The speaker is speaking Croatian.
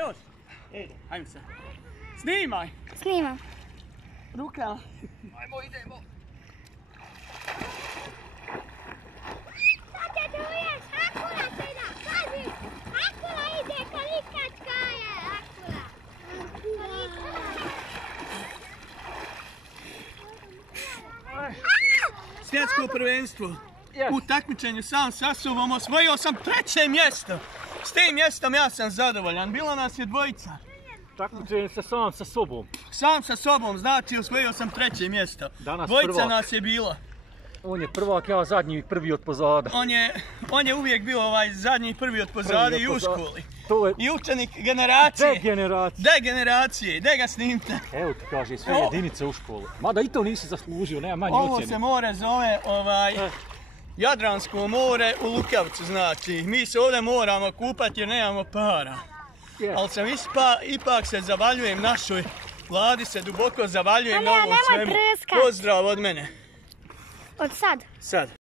Još. Ajmo se. Snimaj. Snimam. Ruka. Ajmo, idemo. Sad te čuješ, Akula se ide, kaži. Akula ide, kolikačka je Akula. Svjetsko prvenstvo. U takmičenju sam sa sobom osvojio sam 3. mjesto. S tim mjestom ja sam zadovoljan. Bilo nas je 2. Takmičenje se sam sa sobom. Sam sa sobom, znači osvojio sam 3. mjesto. Danas 2 prvak. nas je bilo. On je prvak, ja zadnji, prvi od pozada. On je uvijek bio zadnji, prvi od pozada i u školi. To je I učenik generacije. degeneracija. De ga snimte. Evo ti kaže, sve jedinice u školu. Mada i to nisi zaslužio, nema manje ocjene. Ovo se more zove Jadransko more u Lukavcu, znači. Mi se ovdje moramo kupati jer nemamo para. Ali sam ipak se zavaljujem našoj vladi, se duboko zavaljujem na ovom svemu. Pozdrav od mene. Od sad? Sad.